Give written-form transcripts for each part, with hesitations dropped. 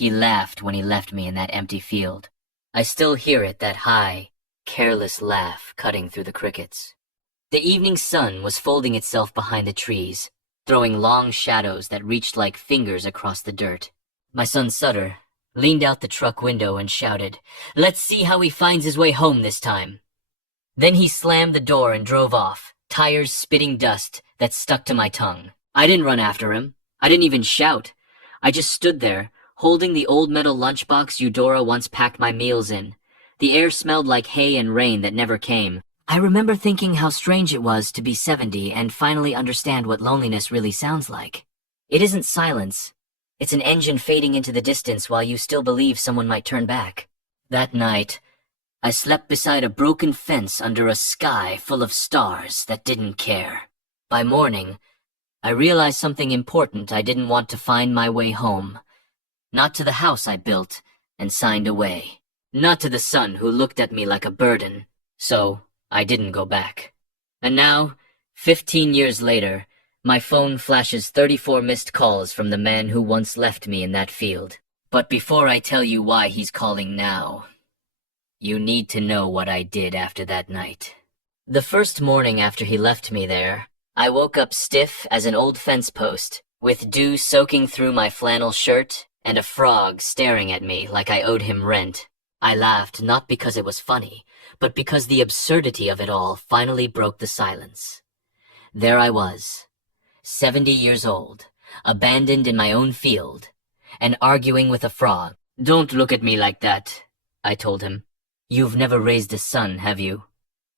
He laughed when he left me in that empty field. I still hear it, that high, careless laugh cutting through the crickets. The evening sun was folding itself behind the trees, throwing long shadows that reached like fingers across the dirt. My son Sutter leaned out the truck window and shouted, "Let's see how he finds his way home this time." Then he slammed the door and drove off, tires spitting dust that stuck to my tongue. I didn't run after him. I didn't even shout. I just stood there, holding the old metal lunchbox Eudora once packed my meals in. The air smelled like hay and rain that never came. I remember thinking how strange it was to be 70 and finally understand what loneliness really sounds like. It isn't silence. It's an engine fading into the distance while you still believe someone might turn back. That night, I slept beside a broken fence under a sky full of stars that didn't care. By morning, I realized something important. I didn't want to find my way home. Not to the house I built and signed away. Not to the son who looked at me like a burden. So, I didn't go back. And now, 15 years later, my phone flashes 34 missed calls from the man who once left me in that field. But before I tell you why he's calling now, you need to know what I did after that night. The first morning after he left me there, I woke up stiff as an old fence post, with dew soaking through my flannel shirt and a frog staring at me like I owed him rent. I laughed not because it was funny, but because the absurdity of it all finally broke the silence. There I was, 70 years old, abandoned in my own field, and arguing with a frog. "Don't look at me like that," I told him. "You've never raised a son, have you?"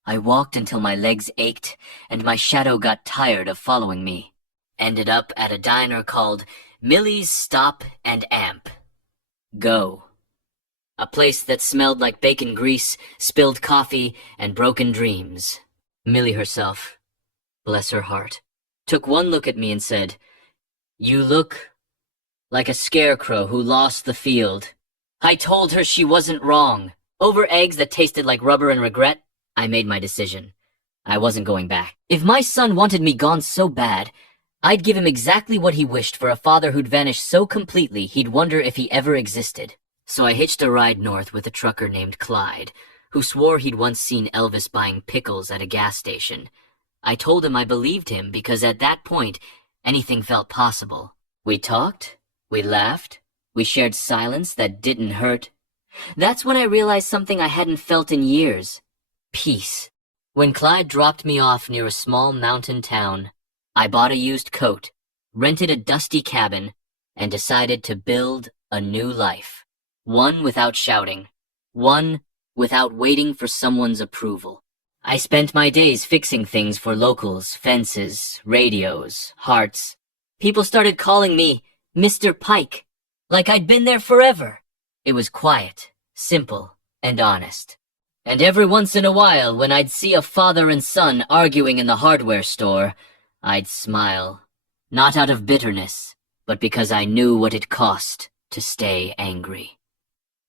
I walked until my legs ached and my shadow got tired of following me. Ended up at a diner called Millie's Stop and Amp. Go. A place that smelled like bacon grease, spilled coffee, and broken dreams. Millie herself, bless her heart, took one look at me and said, "You look like a scarecrow who lost the field." I told her she wasn't wrong. Over eggs that tasted like rubber and regret, I made my decision. I wasn't going back. If my son wanted me gone so bad, I'd give him exactly what he wished for a father who'd vanished so completely he'd wonder if he ever existed. So I hitched a ride north with a trucker named Clyde, who swore he'd once seen Elvis buying pickles at a gas station. I told him I believed him because at that point, anything felt possible. We talked, we laughed, we shared silence that didn't hurt. That's when I realized something I hadn't felt in years. Peace. When Clyde dropped me off near a small mountain town, I bought a used coat, rented a dusty cabin, and decided to build a new life. One without shouting. One without waiting for someone's approval. I spent my days fixing things for locals, fences, radios, hearts. People started calling me Mr. Pike, like I'd been there forever. It was quiet, simple, and honest. And every once in a while, when I'd see a father and son arguing in the hardware store, I'd smile. Not out of bitterness, but because I knew what it cost to stay angry.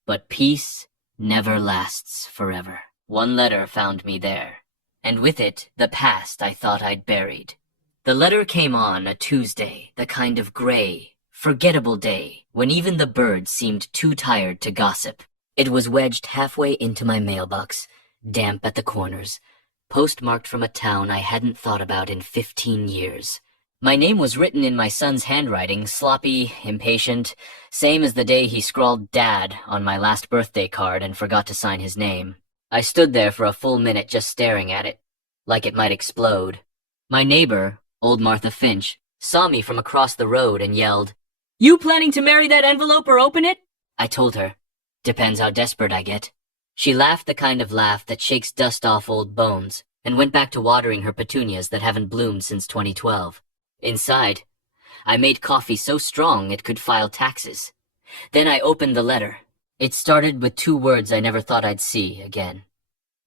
But peace never lasts forever. One letter found me there, and with it, the past I thought I'd buried. The letter came on a Tuesday, the kind of gray, forgettable day when even the birds seemed too tired to gossip. It was wedged halfway into my mailbox, damp at the corners, postmarked from a town I hadn't thought about in 15 years. My name was written in my son's handwriting, sloppy, impatient, same as the day he scrawled Dad on my last birthday card and forgot to sign his name. I stood there for a full minute just staring at it, like it might explode. My neighbor, old Martha Finch, saw me from across the road and yelled, "You planning to marry that envelope or open it?" I told her, "Depends how desperate I get." She laughed the kind of laugh that shakes dust off old bones, and went back to watering her petunias that haven't bloomed since 2012. Inside, I made coffee so strong it could file taxes. Then I opened the letter. It started with 2 words I never thought I'd see again.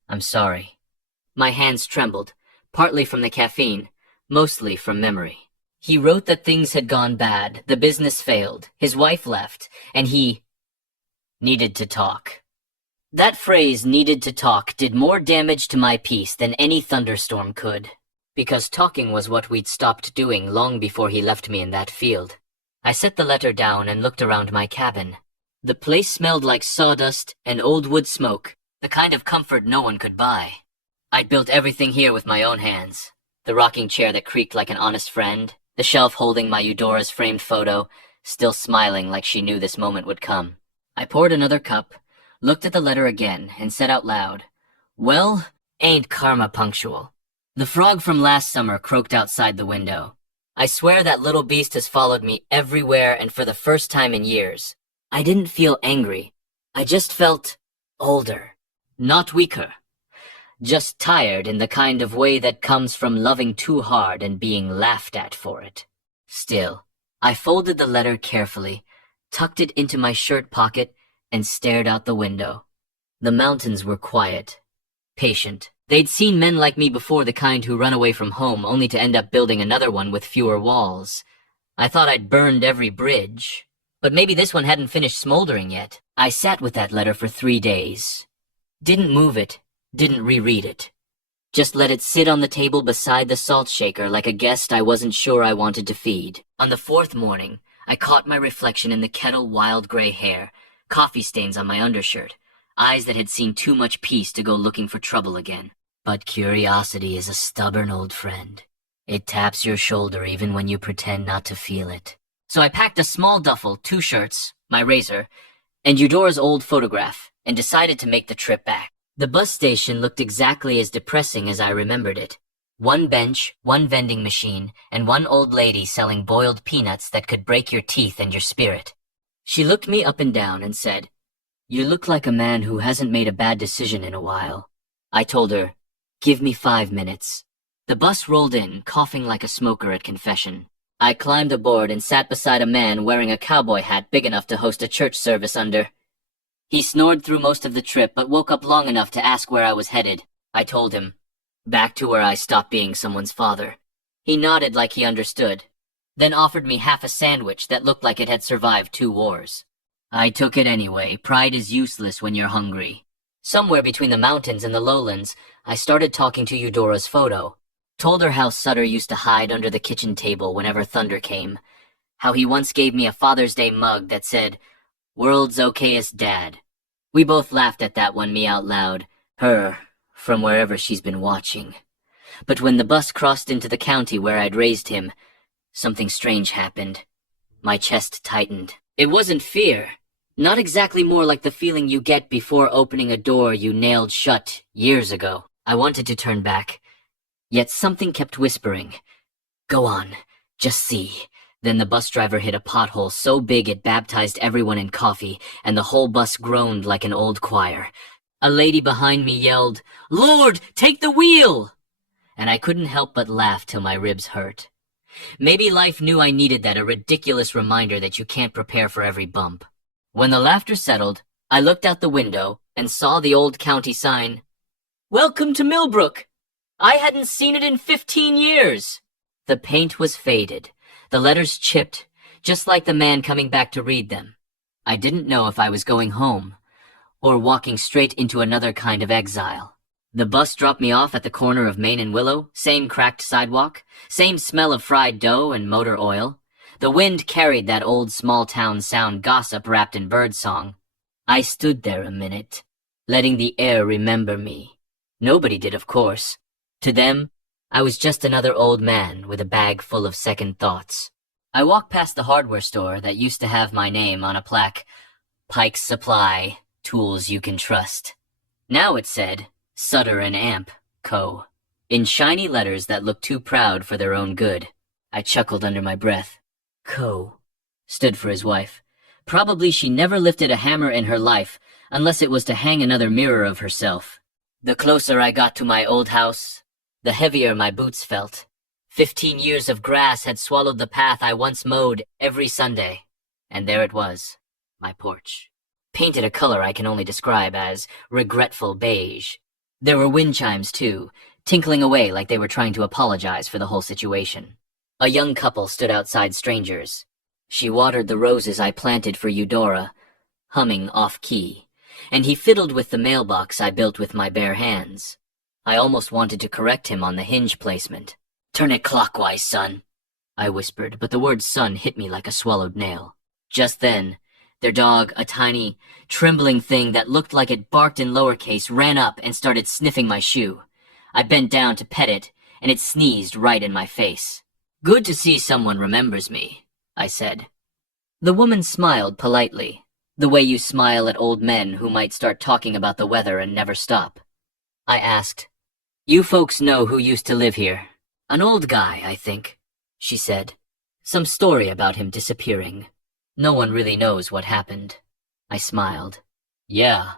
"I'm sorry." My hands trembled, partly from the caffeine, mostly from memory. He wrote that things had gone bad, the business failed, his wife left, and he needed to talk. That phrase, "needed to talk," did more damage to my peace than any thunderstorm could, because talking was what we'd stopped doing long before he left me in that field. I set the letter down and looked around my cabin. The place smelled like sawdust and old wood smoke, the kind of comfort no one could buy. I'd built everything here with my own hands. The rocking chair that creaked like an honest friend, the shelf holding my Eudora's framed photo, still smiling like she knew this moment would come. I poured another cup, looked at the letter again, and said out loud, "Well, ain't karma punctual?" The frog from last summer croaked outside the window. I swear that little beast has followed me everywhere, and for the first time in years. I didn't feel angry. I just felt older. Not weaker. Just tired in the kind of way that comes from loving too hard and being laughed at for it. Still, I folded the letter carefully, tucked it into my shirt pocket, and stared out the window. The mountains were quiet, patient. They'd seen men like me before, the kind who run away from home only to end up building another one with fewer walls. I thought I'd burned every bridge, but maybe this one hadn't finished smoldering yet. I sat with that letter for 3 days. Didn't move it, didn't reread it. Just let it sit on the table beside the salt shaker like a guest I wasn't sure I wanted to feed. On the 4th morning, I caught my reflection in the kettle wild gray hair, coffee stains on my undershirt, eyes that had seen too much peace to go looking for trouble again. But curiosity is a stubborn old friend. It taps your shoulder even when you pretend not to feel it. So I packed a small duffel, 2 shirts, my razor, and Eudora's old photograph, and decided to make the trip back. The bus station looked exactly as depressing as I remembered it. 1 bench, 1 vending machine, and 1 old lady selling boiled peanuts that could break your teeth and your spirit. She looked me up and down and said, "You look like a man who hasn't made a bad decision in a while." I told her, "Give me 5 minutes." The bus rolled in, coughing like a smoker at confession. I climbed aboard and sat beside a man wearing a cowboy hat big enough to host a church service under. He snored through most of the trip, but woke up long enough to ask where I was headed. I told him, "Back to where I stopped being someone's father." He nodded like he understood, then offered me half a sandwich that looked like it had survived 2 wars. I took it anyway. Pride is useless when you're hungry. Somewhere between the mountains and the lowlands, I started talking to Eudora's photo. Told her how Sutter used to hide under the kitchen table whenever thunder came. How he once gave me a Father's Day mug that said, "World's okayest dad." We both laughed at that one, me out loud. Her, from wherever she's been watching. But when the bus crossed into the county where I'd raised him, something strange happened. My chest tightened. It wasn't fear. Not exactly, more like the feeling you get before opening a door you nailed shut years ago. I wanted to turn back, yet something kept whispering, "Go on, just see." Then the bus driver hit a pothole so big it baptized everyone in coffee, and the whole bus groaned like an old choir. A lady behind me yelled, "Lord, take the wheel!" And I couldn't help but laugh till my ribs hurt. Maybe life knew I needed that, a ridiculous reminder that you can't prepare for every bump. When the laughter settled, I looked out the window and saw the old county sign, "Welcome to Millbrook." I hadn't seen it in 15 years. The paint was faded, the letters chipped, just like the man coming back to read them. I didn't know if I was going home, or walking straight into another kind of exile. The bus dropped me off at the corner of Main and Willow, same cracked sidewalk, same smell of fried dough and motor oil. The wind carried that old small-town sound gossip wrapped in birdsong. I stood there a minute, letting the air remember me. Nobody did, of course. To them, I was just another old man with a bag full of second thoughts. I walked past the hardware store that used to have my name on a plaque, "Pike's Supply, Tools You Can Trust." Now it said, "Sutter and Amp, Co." in shiny letters that looked too proud for their own good. I chuckled under my breath. Co. stood for his wife. Probably she never lifted a hammer in her life, unless it was to hang another mirror of herself. The closer I got to my old house, the heavier my boots felt. 15 years of grass had swallowed the path I once mowed every Sunday. And there it was, my porch. Painted a color I can only describe as regretful beige. There were wind chimes, too, tinkling away like they were trying to apologize for the whole situation. A young couple stood outside strangers. She watered the roses I planted for Eudora, humming off-key, and he fiddled with the mailbox I built with my bare hands. I almost wanted to correct him on the hinge placement. "Turn it clockwise, son," I whispered, but the word son hit me like a swallowed nail. Just then, Their dog, a tiny, trembling thing that looked like it barked in lowercase, ran up and started sniffing my shoe. I bent down to pet it, and it sneezed right in my face. "Good to see someone remembers me," I said. The woman smiled politely, the way you smile at old men who might start talking about the weather and never stop. I asked, "You folks know who used to live here?" "An old guy, I think," she said. "Some story about him disappearing. No one really knows what happened." I smiled. "Yeah,"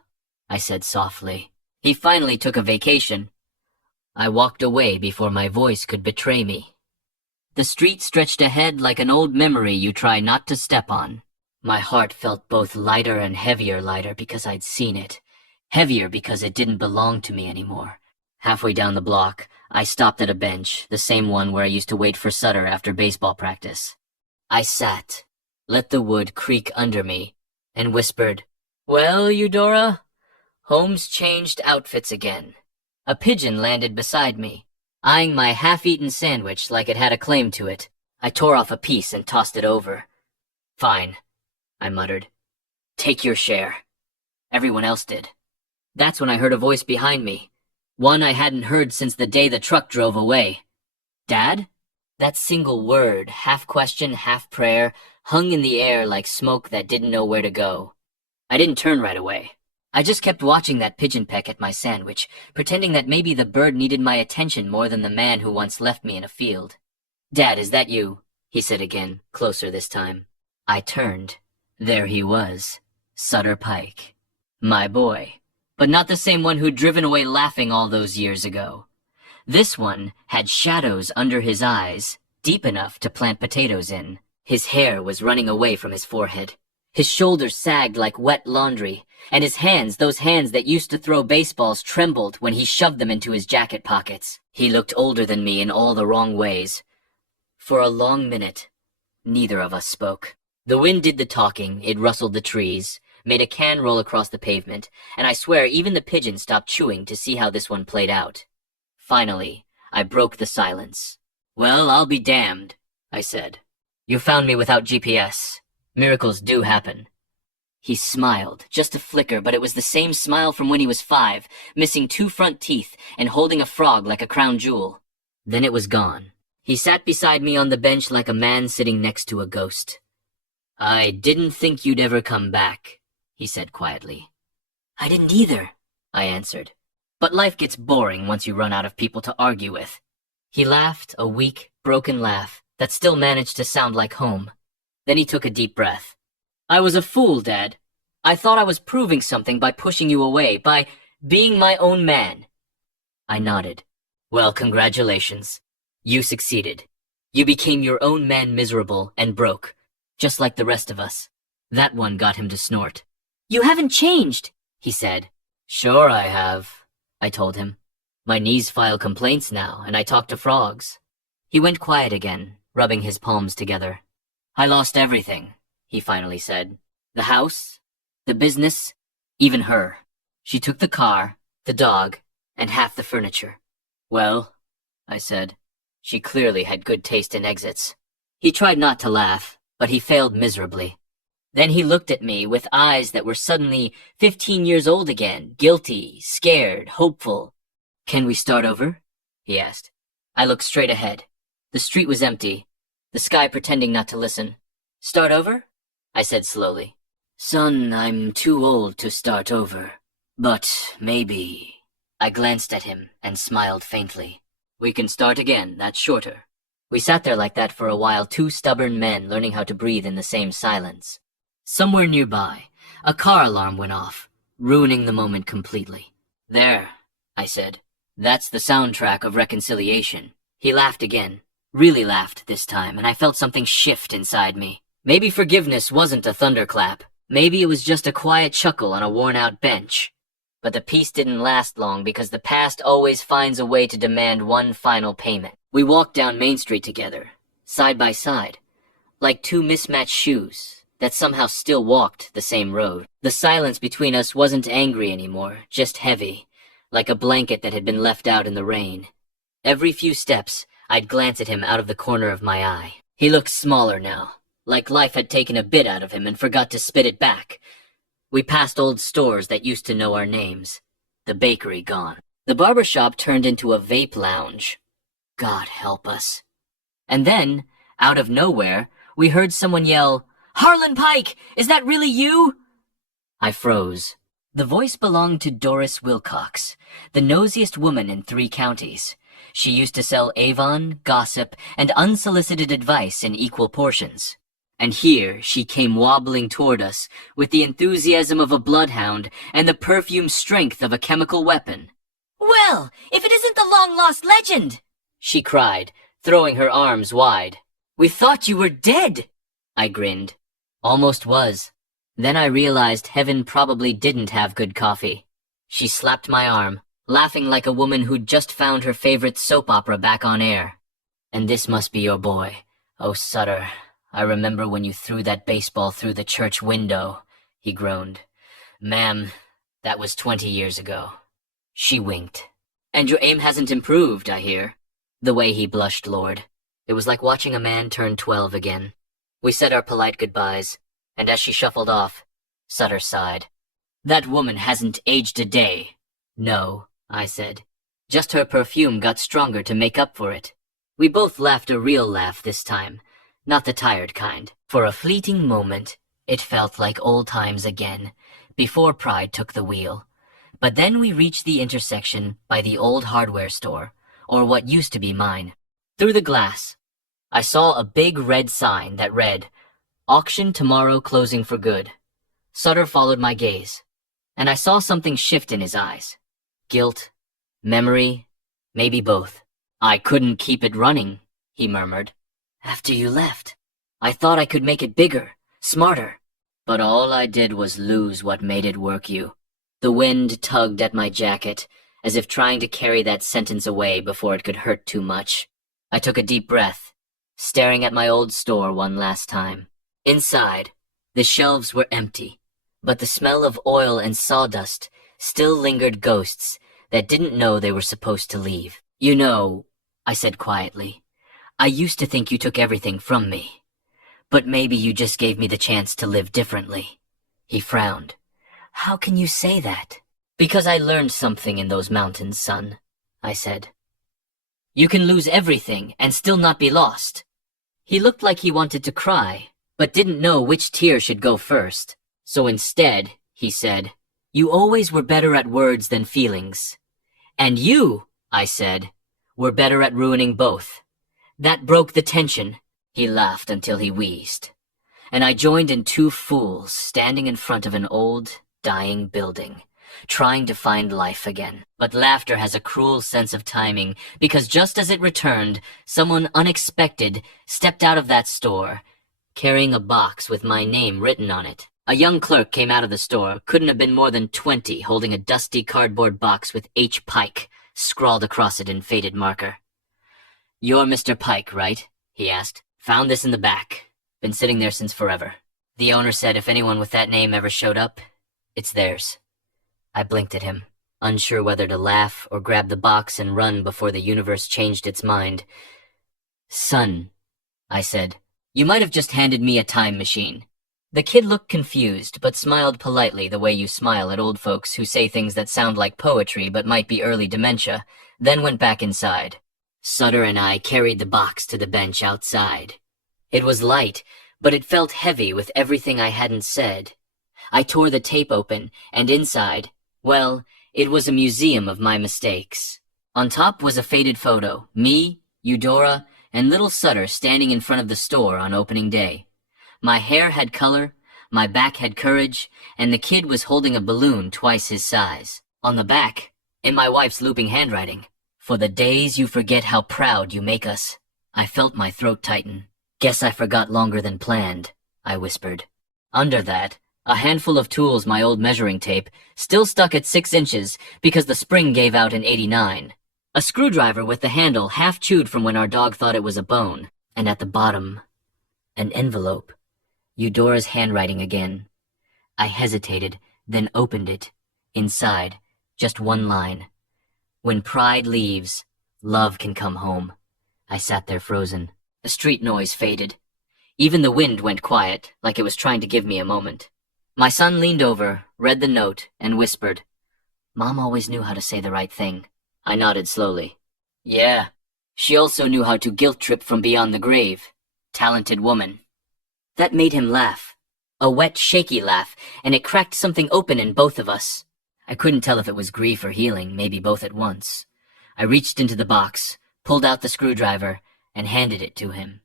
I said softly. "He finally took a vacation." I walked away before my voice could betray me. The street stretched ahead like an old memory you try not to step on. My heart felt both lighter and heavier, lighter because I'd seen it, heavier because it didn't belong to me anymore. Halfway down the block, I stopped at a bench, the same one where I used to wait for Sutter after baseball practice. I sat, let the wood creak under me, and whispered, "Well, Eudora, Holmes changed outfits again." A pigeon landed beside me, eyeing my half-eaten sandwich like it had a claim to it. I tore off a piece and tossed it over. "Fine," I muttered. "Take your share." Everyone else did. That's when I heard a voice behind me, one I hadn't heard since the day the truck drove away. "Dad?" That single word, half question, half prayer, hung in the air like smoke that didn't know where to go. I didn't turn right away. I just kept watching that pigeon peck at my sandwich, pretending that maybe the bird needed my attention more than the man who once left me in a field. "Dad, is that you?" he said again, closer this time. I turned. There he was, Sutter Pike. My boy, but not the same one who'd driven away laughing all those years ago. This one had shadows under his eyes, deep enough to plant potatoes in. His hair was running away from his forehead. His shoulders sagged like wet laundry, and his hands, those hands that used to throw baseballs, trembled when he shoved them into his jacket pockets. He looked older than me in all the wrong ways. For a long minute, neither of us spoke. The wind did the talking, it rustled the trees, made a can roll across the pavement, and I swear even the pigeon stopped chewing to see how this one played out. Finally, I broke the silence. "Well, I'll be damned," I said. "You found me without GPS. Miracles do happen." He smiled, just a flicker, but it was the same smile from when he was 5, missing 2 front teeth and holding a frog like a crown jewel. Then it was gone. He sat beside me on the bench like a man sitting next to a ghost. "I didn't think you'd ever come back," he said quietly. "I didn't either," I answered. "But life gets boring once you run out of people to argue with." He laughed, a weak, broken laugh that still managed to sound like home. Then he took a deep breath. "I was a fool, Dad. I thought I was proving something by pushing you away, by being my own man." I nodded. "Well, congratulations. You succeeded. You became your own man, miserable and broke, just like the rest of us." That one got him to snort. "You haven't changed," he said. "Sure I have," I told him. "My knees file complaints now, and I talk to frogs." He went quiet again, rubbing his palms together. "I lost everything," he finally said. "The house, the business, even her. She took the car, the dog, and half the furniture." "Well," I said, "she clearly had good taste in exits." He tried not to laugh, but he failed miserably. Then he looked at me with eyes that were suddenly 15 years old again, guilty, scared, hopeful. "Can we start over?" he asked. I looked straight ahead. The street was empty, the sky pretending not to listen. "Start over?" I said slowly. "Son, I'm too old to start over. But maybe..." I glanced at him and smiled faintly. "We can start again, that's shorter." We sat there like that for a while, 2 stubborn men learning how to breathe in the same silence. Somewhere nearby, a car alarm went off, ruining the moment completely. "There," I said. "That's the soundtrack of reconciliation." He laughed again, really laughed this time, and I felt something shift inside me. Maybe forgiveness wasn't a thunderclap. Maybe it was just a quiet chuckle on a worn-out bench. But the peace didn't last long because the past always finds a way to demand one final payment. We walked down Main Street together, side by side, like 2 mismatched shoes that somehow still walked the same road. The silence between us wasn't angry anymore, just heavy, like a blanket that had been left out in the rain. Every few steps, I'd glance at him out of the corner of my eye. He looked smaller now, like life had taken a bit out of him and forgot to spit it back. We passed old stores that used to know our names. The bakery gone. The barber shop turned into a vape lounge. God help us. And then, out of nowhere, we heard someone yell, "Harlan Pike! Is that really you?" I froze. The voice belonged to Doris Wilcox, the nosiest woman in 3 counties. She used to sell Avon, gossip, and unsolicited advice in equal portions. And here she came wobbling toward us, with the enthusiasm of a bloodhound and the perfumed strength of a chemical weapon. "Well, if it isn't the long-lost legend!" she cried, throwing her arms wide. "We thought you were dead!" I grinned. Almost was. Then I realized heaven probably didn't have good coffee. She slapped my arm, laughing like a woman who'd just found her favorite soap opera back on air. "And this must be your boy. Oh, Sutter, I remember when you threw that baseball through the church window," he groaned. "Ma'am, that was 20 years ago." She winked. "And your aim hasn't improved, I hear." The way he blushed, Lord. It was like watching a man turn 12 again. We said our polite goodbyes, and as she shuffled off, Sutter sighed. "That woman hasn't aged a day." "No," I said. "Just her perfume got stronger to make up for it." We both laughed a real laugh this time, not the tired kind. For a fleeting moment, it felt like old times again, before pride took the wheel. But then we reached the intersection by the old hardware store, or what used to be mine. Through the glass, I saw a big red sign that read, "Auction tomorrow, closing for good." Sutter followed my gaze, and I saw something shift in his eyes. Guilt, memory, maybe both. "I couldn't keep it running," he murmured. "After you left, I thought I could make it bigger, smarter. But all I did was lose what made it work you." The wind tugged at my jacket, as if trying to carry that sentence away before it could hurt too much. I took a deep breath, staring at my old store one last time. Inside, the shelves were empty, but the smell of oil and sawdust still lingered, ghosts that didn't know they were supposed to leave. "You know," I said quietly, "I used to think you took everything from me. But maybe you just gave me the chance to live differently." He frowned. "How can you say that?" "Because I learned something in those mountains, son," I said. "You can lose everything and still not be lost." He looked like he wanted to cry, but didn't know which tear should go first. So instead, he said, "You always were better at words than feelings. And you," I said, "were better at ruining both. That broke the tension." He laughed until he wheezed. And I joined in 2 fools standing in front of an old, dying building, trying to find life again. But laughter has a cruel sense of timing, because just as it returned, someone unexpected stepped out of that store, carrying a box with my name written on it. A young clerk came out of the store, couldn't have been more than 20, holding a dusty cardboard box with H. Pike scrawled across it in faded marker. "You're Mr. Pike, right?" he asked. "Found this in the back. Been sitting there since forever. The owner said if anyone with that name ever showed up, it's theirs." I blinked at him, unsure whether to laugh or grab the box and run before the universe changed its mind. "Son," I said, "you might have just handed me a time machine." The kid looked confused, but smiled politely the way you smile at old folks who say things that sound like poetry but might be early dementia, then went back inside. Sutter and I carried the box to the bench outside. It was light, but it felt heavy with everything I hadn't said. I tore the tape open, and inside, well, it was a museum of my mistakes. On top was a faded photo, me, Eudora, and little Sutter standing in front of the store on opening day. My hair had color, my back had courage, and the kid was holding a balloon twice his size. On the back, in my wife's looping handwriting, "For the days you forget how proud you make us." I felt my throat tighten. "Guess I forgot longer than planned," I whispered. Under that, a handful of tools, my old measuring tape, still stuck at 6 inches because the spring gave out in '89. A screwdriver with the handle half chewed from when our dog thought it was a bone. And at the bottom, an envelope. Eudora's handwriting again. I hesitated, then opened it. Inside, just one line. "When pride leaves, love can come home." I sat there frozen. The street noise faded. Even the wind went quiet, like it was trying to give me a moment. My son leaned over, read the note, and whispered, "Mom always knew how to say the right thing." I nodded slowly. "Yeah. She also knew how to guilt trip from beyond the grave. Talented woman." That made him laugh. A wet, shaky laugh, and it cracked something open in both of us. I couldn't tell if it was grief or healing, maybe both at once. I reached into the box, pulled out the screwdriver, and handed it to him.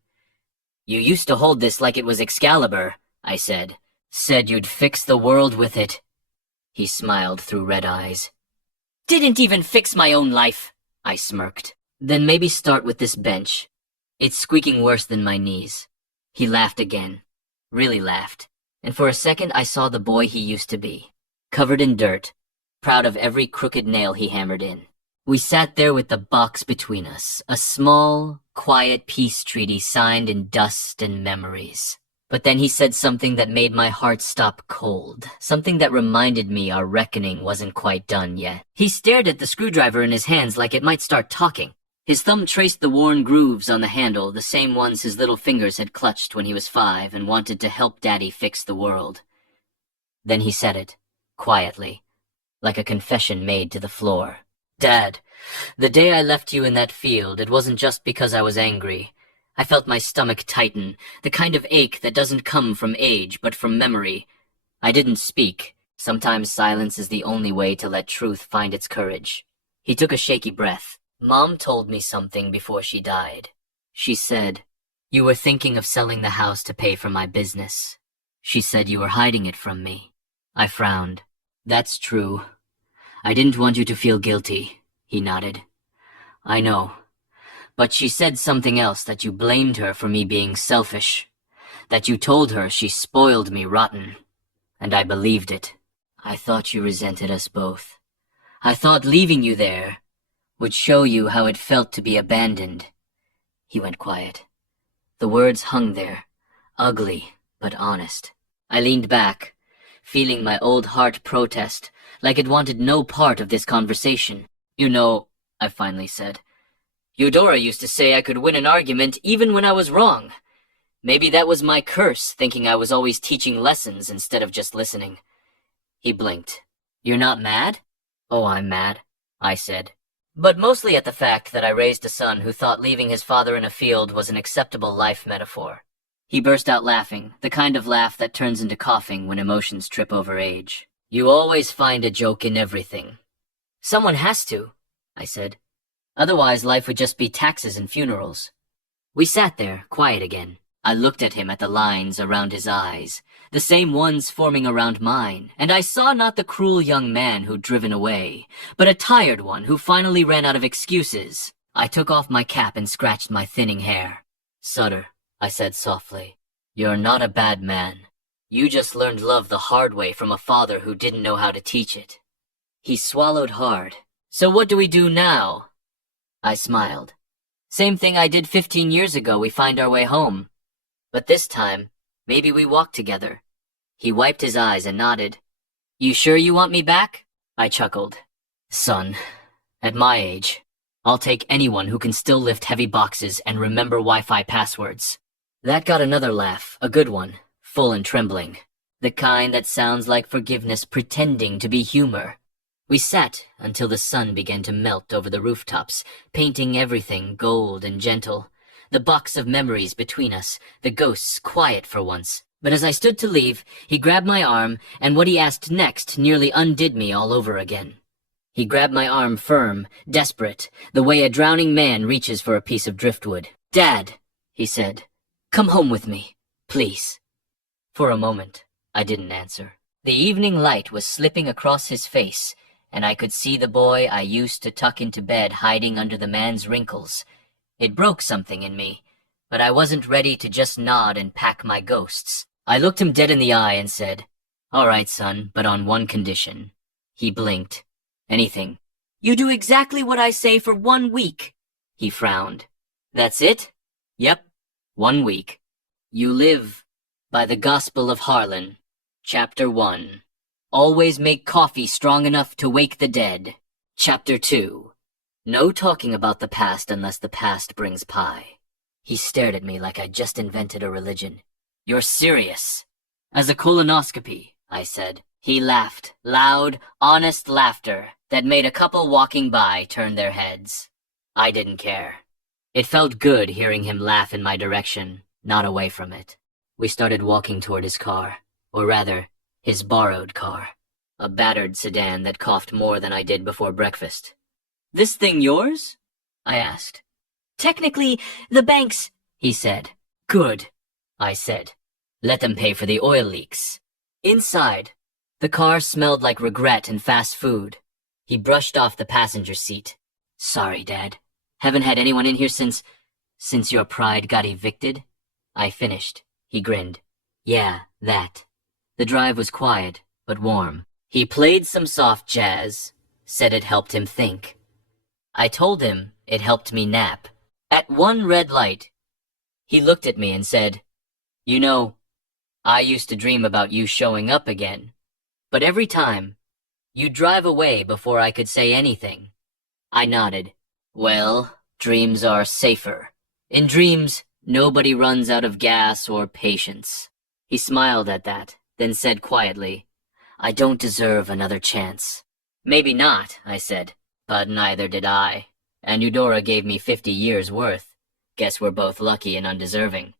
"You used to hold this like it was Excalibur," I said. "Said you'd fix the world with it." He smiled through red eyes. "Didn't even fix my own life," I smirked. "Then maybe start with this bench. It's squeaking worse than my knees." He laughed again. Really laughed. And for a second I saw the boy he used to be, covered in dirt, proud of every crooked nail he hammered in. We sat there with the box between us, a small, quiet peace treaty signed in dust and memories. But then he said something that made my heart stop cold, something that reminded me our reckoning wasn't quite done yet. He stared at the screwdriver in his hands like it might start talking. His thumb traced the worn grooves on the handle, the same ones his little fingers had clutched when he was 5 and wanted to help Daddy fix the world. Then he said it, quietly, like a confession made to the floor. "Dad, the day I left you in that field, it wasn't just because I was angry. I felt my stomach tighten, the kind of ache that doesn't come from age but from memory. I didn't speak. Sometimes silence is the only way to let truth find its courage." He took a shaky breath. "Mom told me something before she died. She said, you were thinking of selling the house to pay for my business. She said you were hiding it from me." I frowned. "That's true. I didn't want you to feel guilty," he nodded. "I know. But she said something else, that you blamed her for me being selfish. That you told her she spoiled me rotten. And I believed it. I thought you resented us both. I thought leaving you there would show you how it felt to be abandoned." He went quiet. The words hung there, ugly but honest. I leaned back, feeling my old heart protest, like it wanted no part of this conversation. "You know," I finally said, "Eudora used to say I could win an argument even when I was wrong. Maybe that was my curse, thinking I was always teaching lessons instead of just listening." He blinked. "You're not mad?" "Oh, I'm mad," I said. But mostly at the fact that I raised a son who thought leaving his father in a field was an acceptable life metaphor. He burst out laughing, the kind of laugh that turns into coughing when emotions trip over age. "You always find a joke in everything." "Someone has to," I said. "Otherwise life would just be taxes and funerals." We sat there, quiet again. I looked at him, at the lines around his eyes, the same ones forming around mine, and I saw not the cruel young man who'd driven away, but a tired one who finally ran out of excuses. I took off my cap and scratched my thinning hair. "Sutter," I said softly, "you're not a bad man. You just learned love the hard way from a father who didn't know how to teach it." He swallowed hard. "So what do we do now?" I smiled. "Same thing I did 15 years ago. We find our way home. But this time, maybe we walk together." He wiped his eyes and nodded. "You sure you want me back?" I chuckled. "Son, at my age, I'll take anyone who can still lift heavy boxes and remember Wi-Fi passwords." That got another laugh, a good one, full and trembling. The kind that sounds like forgiveness pretending to be humor. We sat until the sun began to melt over the rooftops, painting everything gold and gentle. The box of memories between us, the ghosts quiet for once. But as I stood to leave, he grabbed my arm, and what he asked next nearly undid me all over again. He grabbed my arm firm, desperate, the way a drowning man reaches for a piece of driftwood. "Dad," he said, "come home with me, please." For a moment, I didn't answer. The evening light was slipping across his face, and I could see the boy I used to tuck into bed hiding under the man's wrinkles. It broke something in me, but I wasn't ready to just nod and pack my ghosts. I looked him dead in the eye and said, "All right, son, but on one condition." He blinked. "Anything." "You do exactly what I say for 1 week." He frowned. "That's it?" "Yep, 1 week. You live by the Gospel of Harlan, Chapter 1. Always make coffee strong enough to wake the dead. Chapter 2. No talking about the past unless the past brings pie. He stared at me like I'd just invented a religion. "You're serious?" "As a colonoscopy," I said. He laughed, loud, honest laughter that made a couple walking by turn their heads. I didn't care. It felt good hearing him laugh in my direction, not away from it. We started walking toward his car, or rather, his borrowed car. A battered sedan that coughed more than I did before breakfast. "This thing yours?" I asked. "Technically, the bank's," he said. "Good," I said. "Let them pay for the oil leaks." Inside, the car smelled like regret and fast food. He brushed off the passenger seat. "Sorry, Dad. Haven't had anyone in here since your pride got evicted?" I finished. He grinned. "Yeah, that." The drive was quiet, but warm. He played some soft jazz, said it helped him think. I told him it helped me nap. At one red light, he looked at me and said, "You know, I used to dream about you showing up again, but every time, you'd drive away before I could say anything." I nodded. "Well, dreams are safer. In dreams, nobody runs out of gas or patience." He smiled at that, then said quietly, "I don't deserve another chance." "Maybe not," I said, "but neither did I. And Eudora gave me 50 years' worth. Guess we're both lucky and undeserving."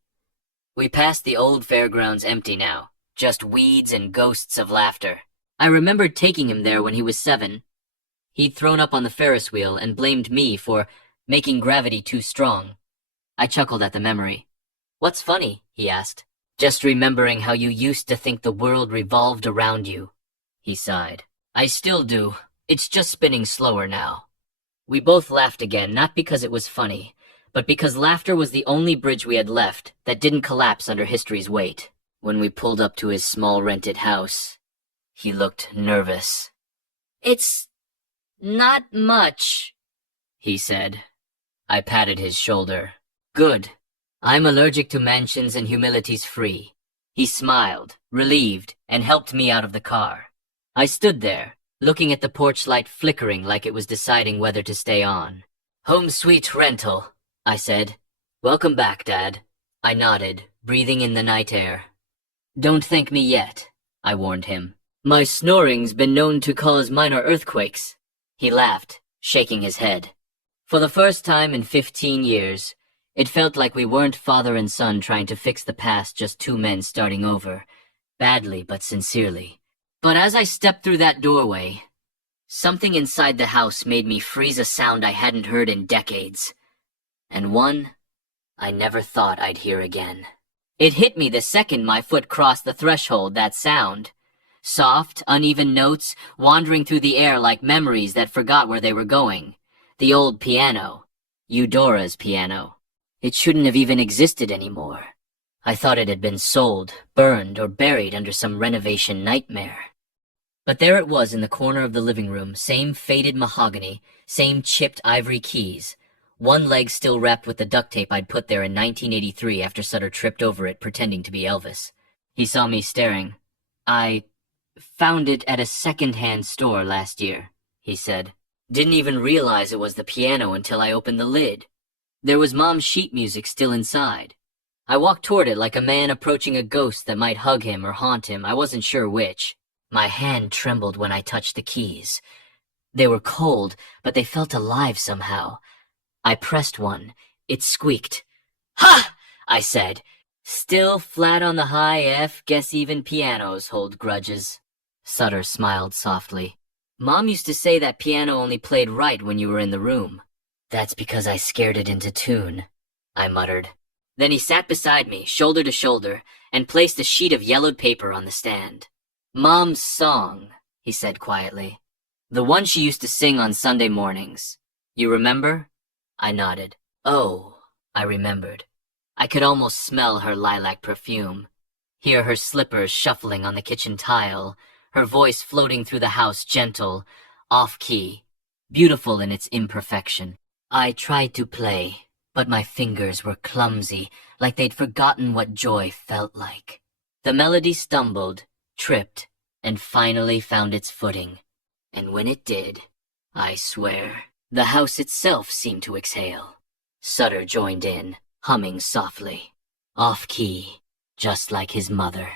We passed the old fairgrounds empty now, just weeds and ghosts of laughter. I remembered taking him there when he was 7. He'd thrown up on the Ferris wheel and blamed me for making gravity too strong. I chuckled at the memory. "What's funny?" he asked. "Just remembering how you used to think the world revolved around you." He sighed. "I still do. It's just spinning slower now." We both laughed again, not because it was funny, but because laughter was the only bridge we had left that didn't collapse under history's weight. When we pulled up to his small rented house, he looked nervous. "It's not much," he said. I patted his shoulder. "Good. I'm allergic to mansions and humility's free." He smiled, relieved, and helped me out of the car. I stood there, looking at the porch light flickering like it was deciding whether to stay on. "Home sweet rental," I said. "Welcome back, Dad." I nodded, breathing in the night air. "Don't thank me yet," I warned him. "My snoring's been known to cause minor earthquakes." He laughed, shaking his head. For the first time in 15 years, it felt like we weren't father and son trying to fix the past, just two men starting over, badly but sincerely. But as I stepped through that doorway, something inside the house made me freeze, a sound I hadn't heard in decades, and one I never thought I'd hear again. It hit me the second my foot crossed the threshold, that sound. Soft, uneven notes wandering through the air like memories that forgot where they were going. The old piano. Eudora's piano. It shouldn't have even existed anymore. I thought it had been sold, burned, or buried under some renovation nightmare. But there it was in the corner of the living room, same faded mahogany, same chipped ivory keys. One leg still wrapped with the duct tape I'd put there in 1983 after Sutter tripped over it pretending to be Elvis. He saw me staring. "I found it at a second-hand store last year," he said. "Didn't even realize it was the piano until I opened the lid. There was Mom's sheet music still inside." I walked toward it like a man approaching a ghost that might hug him or haunt him. I wasn't sure which. My hand trembled when I touched the keys. They were cold, but they felt alive somehow. I pressed one. It squeaked. "Ha!" I said. Still flat on the high F, guess even pianos hold grudges. Sutter smiled softly. "Mom used to say that piano only played right when you were in the room." "That's because I scared it into tune," I muttered. Then he sat beside me, shoulder to shoulder, and placed a sheet of yellowed paper on the stand. "Mom's song," he said quietly. "The one she used to sing on Sunday mornings. You remember?" I nodded. Oh, I remembered. I could almost smell her lilac perfume, hear her slippers shuffling on the kitchen tile, her voice floating through the house, gentle, off-key, beautiful in its imperfection. I tried to play, but my fingers were clumsy, like they'd forgotten what joy felt like. The melody stumbled, tripped, and finally found its footing. And when it did, I swear, the house itself seemed to exhale. Sutter joined in, humming softly, off-key, just like his mother.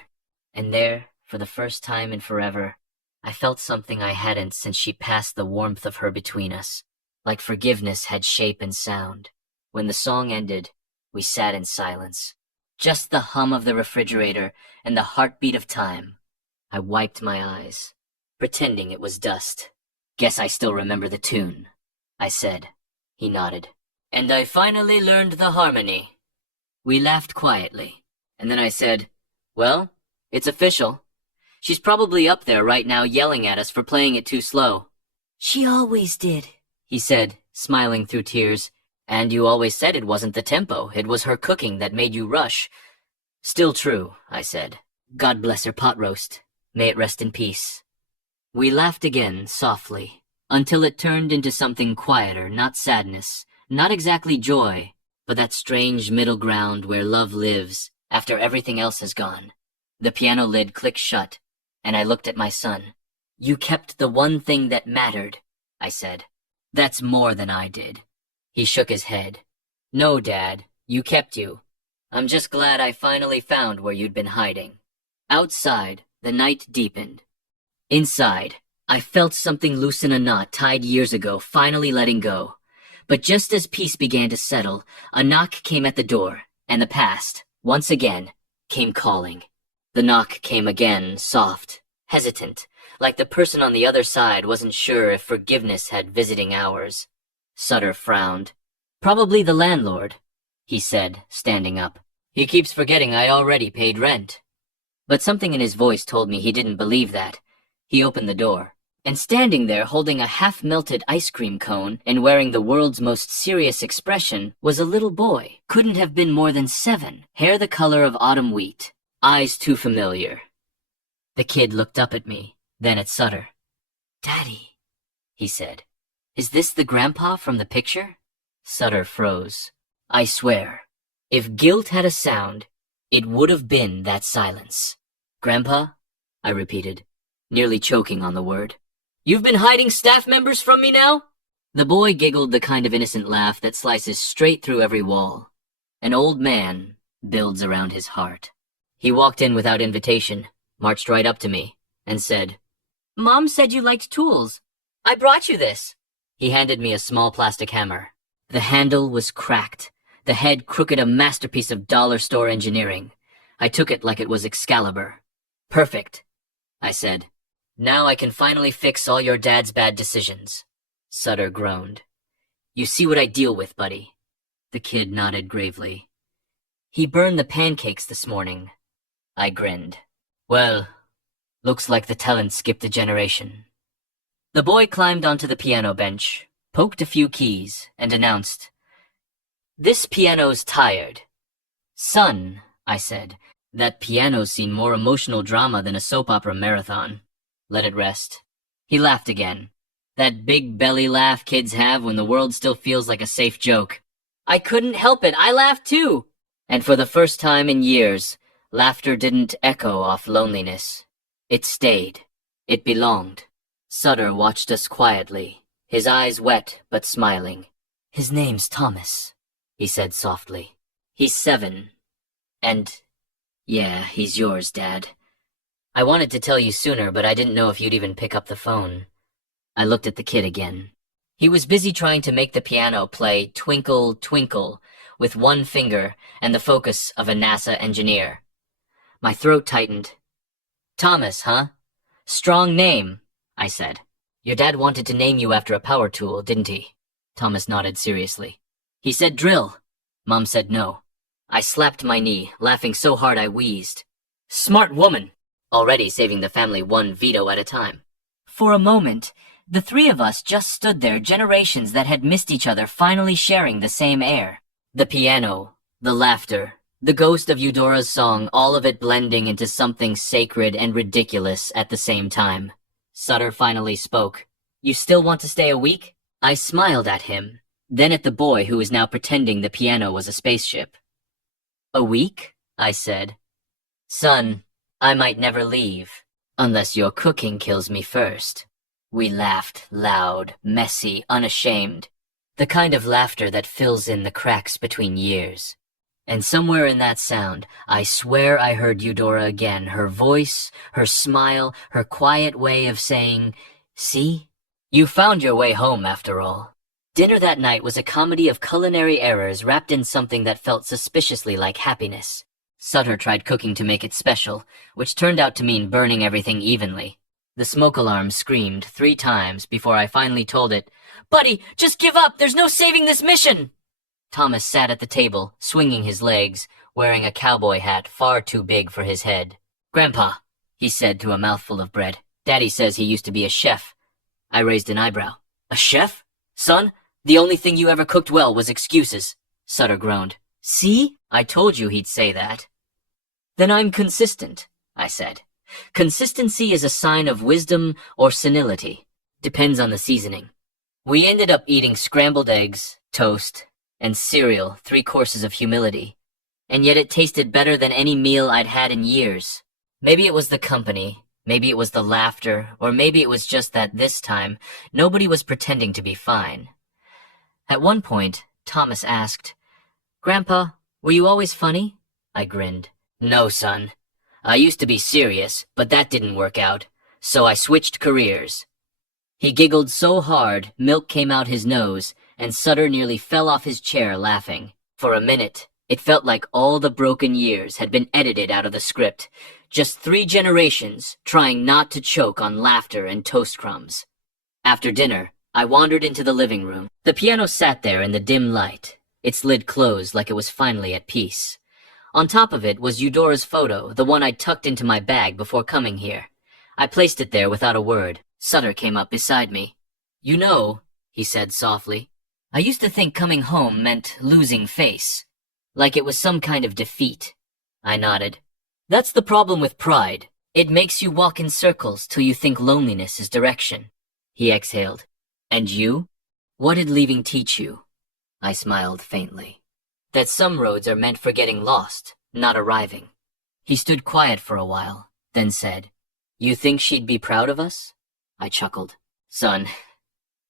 And there, for the first time in forever, I felt something I hadn't since she passed the warmth of her between us, like forgiveness had shape and sound. When the song ended, we sat in silence. Just the hum of the refrigerator and the heartbeat of time. I wiped my eyes, pretending it was dust. "Guess I still remember the tune," I said. He nodded. "And I finally learned the harmony." We laughed quietly, and then I said, "Well, it's official. She's probably up there right now yelling at us for playing it too slow." "She always did," he said, smiling through tears. "And you always said it wasn't the tempo, it was her cooking that made you rush." "Still true," I said. "God bless her pot roast. May it rest in peace." We laughed again, softly, until it turned into something quieter, not sadness, not exactly joy, but that strange middle ground where love lives after everything else has gone. The piano lid clicked shut, and I looked at my son. "You kept the one thing that mattered," I said. "That's more than I did." He shook his head. "No, Dad, you kept you. I'm just glad I finally found where you'd been hiding." Outside, the night deepened. Inside, I felt something loosen a knot tied years ago, finally letting go. But just as peace began to settle, a knock came at the door, and the past, once again, came calling. The knock came again, soft, hesitant, like the person on the other side wasn't sure if forgiveness had visiting hours. Sutter frowned. "Probably the landlord," he said, standing up. "He keeps forgetting I already paid rent." But something in his voice told me he didn't believe that. He opened the door, and standing there holding a half-melted ice cream cone and wearing the world's most serious expression was a little boy. Couldn't have been more than 7, hair the color of autumn wheat, eyes too familiar. The kid looked up at me, then at Sutter. "Daddy," he said. "Is this the grandpa from the picture?" Sutter froze. I swear, if guilt had a sound, it would have been that silence. "Grandpa?" I repeated, nearly choking on the word. "You've been hiding staff members from me now?" The boy giggled the kind of innocent laugh that slices straight through every wall. An old man builds around his heart. He walked in without invitation, marched right up to me, and said, "Mom said you liked tools. I brought you this." He handed me a small plastic hammer. The handle was cracked, the head crooked, a masterpiece of dollar store engineering. I took it like it was Excalibur. "Perfect," I said. "Now I can finally fix all your dad's bad decisions." Sutter groaned. "You see what I deal with, buddy." The kid nodded gravely. "He burned the pancakes this morning." I grinned. "Well, looks like the talent skipped a generation." The boy climbed onto the piano bench, poked a few keys, and announced, "This piano's tired." "Son," I said, "that piano's seen more emotional drama than a soap opera marathon. Let it rest." He laughed again. That big belly laugh kids have when the world still feels like a safe joke. I couldn't help it. I laughed too. And for the first time in years, laughter didn't echo off loneliness. It stayed. It belonged. Sutter watched us quietly, his eyes wet but smiling. "His name's Thomas," he said softly. "He's 7. And, yeah, he's yours, Dad. I wanted to tell you sooner, but I didn't know if you'd even pick up the phone." I looked at the kid again. He was busy trying to make the piano play Twinkle, Twinkle with one finger and the focus of a NASA engineer. My throat tightened. "Thomas, huh? Strong name," I said. "Your dad wanted to name you after a power tool, didn't he?" Thomas nodded seriously. "He said drill." Mom said no. I slapped my knee, laughing so hard I wheezed. Smart woman! Already saving the family one veto at a time. For a moment, the three of us just stood there, generations that had missed each other finally sharing the same air. The piano, the laughter, the ghost of Eudora's song, all of it blending into something sacred and ridiculous at the same time. Sutter finally spoke. "You still want to stay a week?" I smiled at him, then at the boy who was now pretending the piano was a spaceship. "A week?" I said. "Son, I might never leave, unless your cooking kills me first." We laughed, loud, messy, unashamed. The kind of laughter that fills in the cracks between years. And somewhere in that sound, I swear I heard Eudora again, her voice, her smile, her quiet way of saying, "See? You found your way home after all." Dinner that night was a comedy of culinary errors wrapped in something that felt suspiciously like happiness. Sutter tried cooking to make it special, which turned out to mean burning everything evenly. The smoke alarm screamed 3 times before I finally told it, "Buddy, just give up! There's no saving this mission!" Thomas sat at the table, swinging his legs, wearing a cowboy hat far too big for his head. "Grandpa," he said through a mouthful of bread, "Daddy says he used to be a chef." I raised an eyebrow. "A chef? Son, the only thing you ever cooked well was excuses." Sutter groaned. "See? I told you he'd say that." "Then I'm consistent," I said. "Consistency is a sign of wisdom or senility. Depends on the seasoning." We ended up eating scrambled eggs, toast, and cereal, 3 courses of humility. And yet it tasted better than any meal I'd had in years. Maybe it was the company, maybe it was the laughter, or maybe it was just that this time, nobody was pretending to be fine. At one point, Thomas asked, "Grandpa, were you always funny?" I grinned. "No, son. I used to be serious, but that didn't work out, so I switched careers." He giggled so hard, milk came out his nose, and Sutter nearly fell off his chair laughing. For a minute, it felt like all the broken years had been edited out of the script. Just 3 generations trying not to choke on laughter and toast crumbs. After dinner, I wandered into the living room. The piano sat there in the dim light, its lid closed like it was finally at peace. On top of it was Eudora's photo, the one I'd tucked into my bag before coming here. I placed it there without a word. Sutter came up beside me. "You know," he said softly, "I used to think coming home meant losing face. Like it was some kind of defeat." I nodded. "That's the problem with pride. It makes you walk in circles till you think loneliness is direction." He exhaled. "And you? What did leaving teach you?" I smiled faintly. "That some roads are meant for getting lost, not arriving." He stood quiet for a while, then said, "You think she'd be proud of us?" I chuckled. "Son,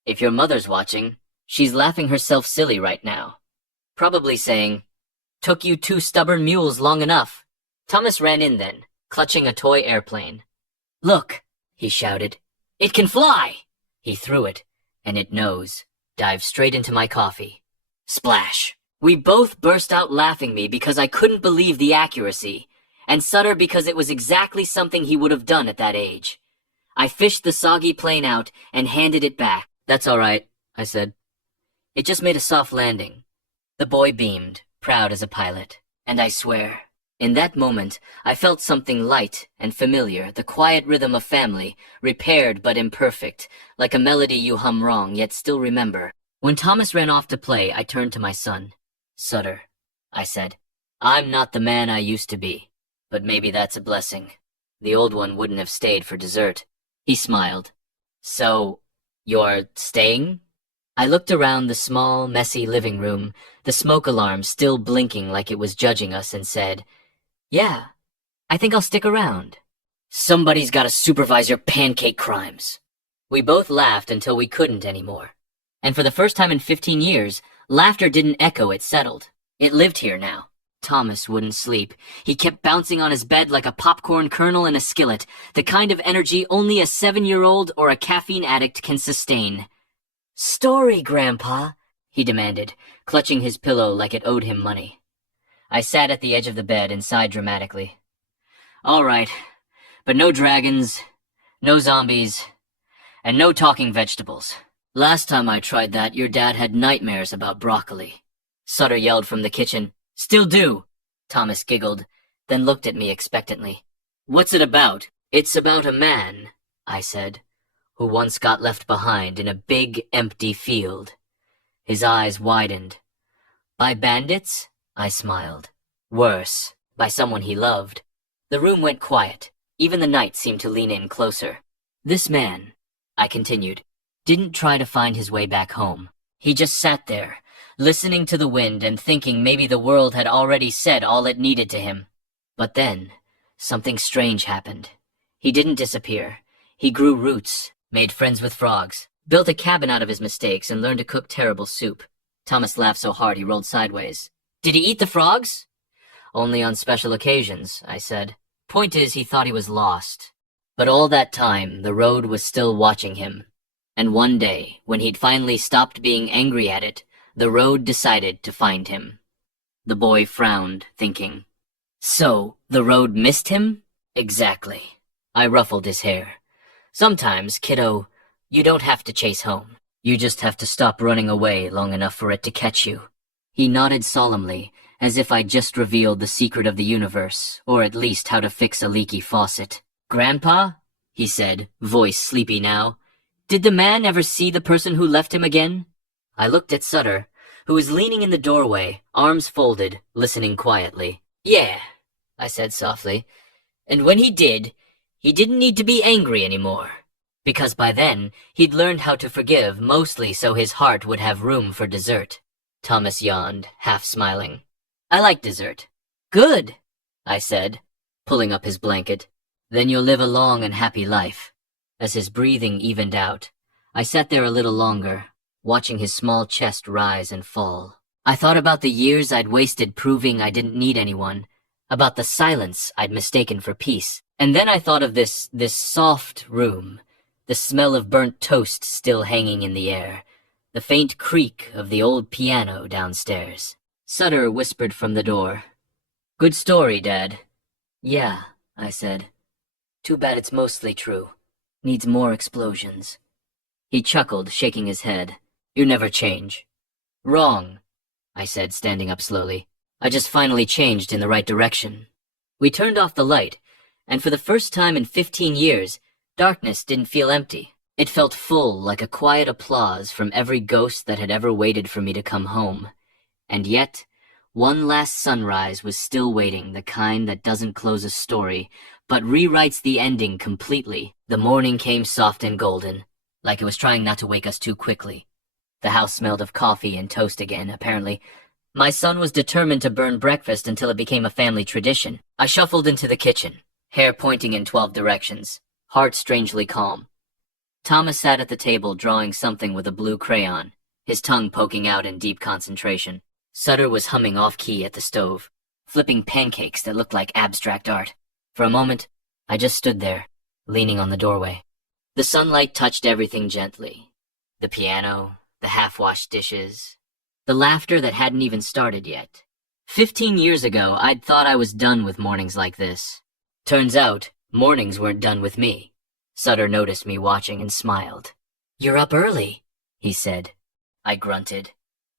if your mother's watching, she's laughing herself silly right now. Probably saying, 'Took you 2 stubborn mules long enough.'" Thomas ran in then, clutching a toy airplane. "Look," he shouted. "It can fly!" He threw it, and it dived straight into my coffee. Splash! We both burst out laughing me because I couldn't believe the accuracy, and Sutter because it was exactly something he would have done at that age. I fished the soggy plane out and handed it back. "That's all right," I said. "It just made a soft landing." The boy beamed, proud as a pilot, and I swear, in that moment, I felt something light and familiar, the quiet rhythm of family, repaired but imperfect, like a melody you hum wrong yet still remember. When Thomas ran off to play, I turned to my son. "Sutter," I said, "I'm not the man I used to be, but maybe that's a blessing. The old one wouldn't have stayed for dessert." He smiled. "So, you're staying?" I looked around the small, messy living room, the smoke alarm still blinking like it was judging us, and said, "Yeah, I think I'll stick around." "Somebody's gotta supervise your pancake crimes." We both laughed until we couldn't anymore. And for the first time in 15 years, laughter didn't echo, it settled. It lived here now. Thomas wouldn't sleep. He kept bouncing on his bed like a popcorn kernel in a skillet, the kind of energy only a 7-year-old or a caffeine addict can sustain. "Story, Grandpa," he demanded, clutching his pillow like it owed him money. I sat at the edge of the bed and sighed dramatically. "All right, but no dragons, no zombies, and no talking vegetables. Last time I tried that, your dad had nightmares about broccoli." Sutter yelled from the kitchen. "Still do." Thomas giggled, then looked at me expectantly. "What's it about?" "It's about a man," I said, "who once got left behind in a big, empty field." His eyes widened. "By bandits?" I smiled. "Worse, by someone he loved." The room went quiet. Even the night seemed to lean in closer. "This man," I continued, "didn't try to find his way back home. He just sat there, listening to the wind and thinking maybe the world had already said all it needed to him. But then, something strange happened. He didn't disappear. He grew roots, made friends with frogs, built a cabin out of his mistakes, and learned to cook terrible soup." Thomas laughed so hard he rolled sideways. "Did he eat the frogs?" Only on special occasions, I said. Point is, he thought he was lost. But all that time, the road was still watching him. And one day, when he'd finally stopped being angry at it, the road decided to find him. The boy frowned, thinking, "So, the road missed him?" "Exactly." I ruffled his hair. "Sometimes, kiddo, you don't have to chase home. You just have to stop running away long enough for it to catch you." He nodded solemnly, as if I'd just revealed the secret of the universe, or at least how to fix a leaky faucet. "Grandpa," he said, voice sleepy now, "did the man ever see the person who left him again?" I looked at Sutter, who was leaning in the doorway, arms folded, listening quietly. "Yeah," I said softly, "and when he did, he didn't need to be angry anymore. Because by then, he'd learned how to forgive, mostly so his heart would have room for dessert." Thomas yawned, half smiling. "I like dessert." "Good," I said, pulling up his blanket. "Then you'll live a long and happy life." As his breathing evened out, I sat there a little longer, watching his small chest rise and fall. I thought about the years I'd wasted proving I didn't need anyone, about the silence I'd mistaken for peace. And then I thought of this soft room, the smell of burnt toast still hanging in the air, the faint creak of the old piano downstairs. Sutter whispered from the door, "Good story, Dad." "Yeah," I said. "Too bad it's mostly true. Needs more explosions." He chuckled, shaking his head. "You never change." "Wrong," I said, standing up slowly. "I just finally changed in the right direction." We turned off the light, and for the first time in 15 years, darkness didn't feel empty. It felt full, like a quiet applause from every ghost that had ever waited for me to come home. And yet, one last sunrise was still waiting, the kind that doesn't close a story, but rewrites the ending completely. The morning came soft and golden, like it was trying not to wake us too quickly. The house smelled of coffee and toast again, apparently. My son was determined to burn breakfast until it became a family tradition. I shuffled into the kitchen, hair pointing in 12 directions, heart strangely calm. Thomas sat at the table drawing something with a blue crayon, his tongue poking out in deep concentration. Sutter was humming off-key at the stove, flipping pancakes that looked like abstract art. For a moment, I just stood there, leaning on the doorway. The sunlight touched everything gently. The piano, the half-washed dishes, the laughter that hadn't even started yet. 15 years ago, I'd thought I was done with mornings like this. Turns out, mornings weren't done with me. Sutter noticed me watching and smiled. "You're up early," he said. I grunted.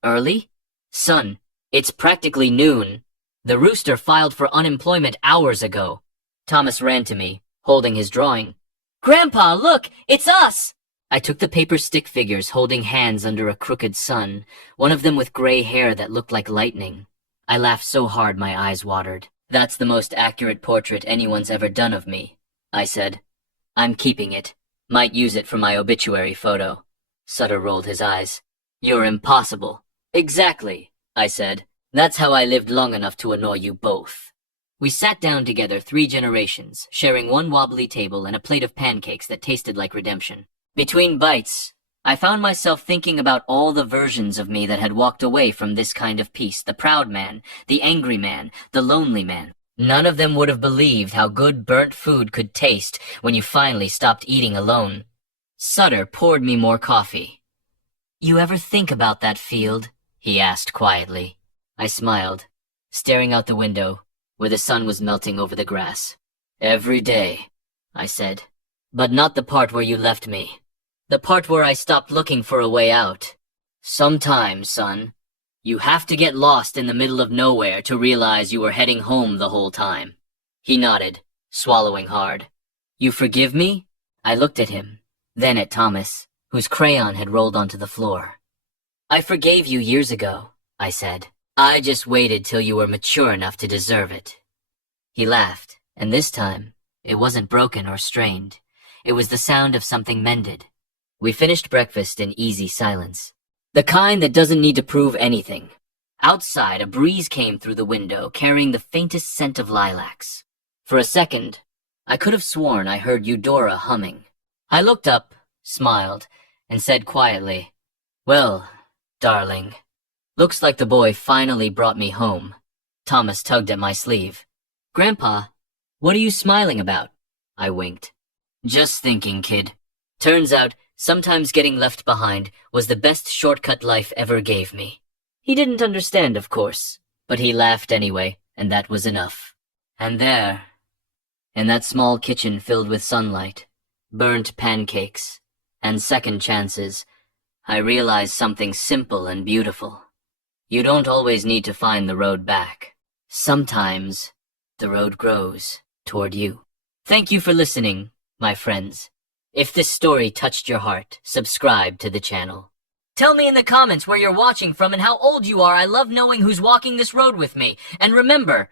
"Early? Son, it's practically noon. The rooster filed for unemployment hours ago." Thomas ran to me, holding his drawing. "Grandpa, look, it's us!" I took the paper stick figures holding hands under a crooked sun, one of them with gray hair that looked like lightning. I laughed so hard my eyes watered. "That's the most accurate portrait anyone's ever done of me," I said. "I'm keeping it. Might use it for my obituary photo." Sutter rolled his eyes. "You're impossible." "Exactly," I said. "That's how I lived long enough to annoy you both." We sat down together 3 generations, sharing one wobbly table and a plate of pancakes that tasted like redemption. Between bites, I found myself thinking about all the versions of me that had walked away from this kind of peace, the proud man, the angry man, the lonely man. None of them would have believed how good burnt food could taste when you finally stopped eating alone. Sutter poured me more coffee. "You ever think about that field?" he asked quietly. I smiled, staring out the window, where the sun was melting over the grass. "Every day," I said. "But not the part where you left me. The part where I stopped looking for a way out. Sometimes, son, you have to get lost in the middle of nowhere to realize you were heading home the whole time." He nodded, swallowing hard. "You forgive me?" I looked at him, then at Thomas, whose crayon had rolled onto the floor. "I forgave you years ago," I said. "I just waited till you were mature enough to deserve it." He laughed, and this time, it wasn't broken or strained. It was the sound of something mended. We finished breakfast in easy silence. The kind that doesn't need to prove anything. Outside, a breeze came through the window, carrying the faintest scent of lilacs. For a second, I could have sworn I heard Eudora humming. I looked up, smiled, and said quietly, "Well, darling, looks like the boy finally brought me home." Thomas tugged at my sleeve. Grandpa, what are you smiling about? I winked. Just thinking, kid. Turns out, sometimes getting left behind was the best shortcut life ever gave me. He didn't understand, of course, but he laughed anyway, and that was enough. And there, in that small kitchen filled with sunlight, burnt pancakes, and second chances, I realized something simple and beautiful. You don't always need to find the road back. Sometimes, the road grows toward you. Thank you for listening, my friends. If this story touched your heart, subscribe to the channel. Tell me in the comments where you're watching from and how old you are. I love knowing who's walking this road with me. And remember,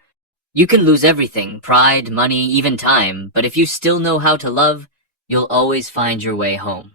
you can lose everything, pride, money, even time, but if you still know how to love, you'll always find your way home.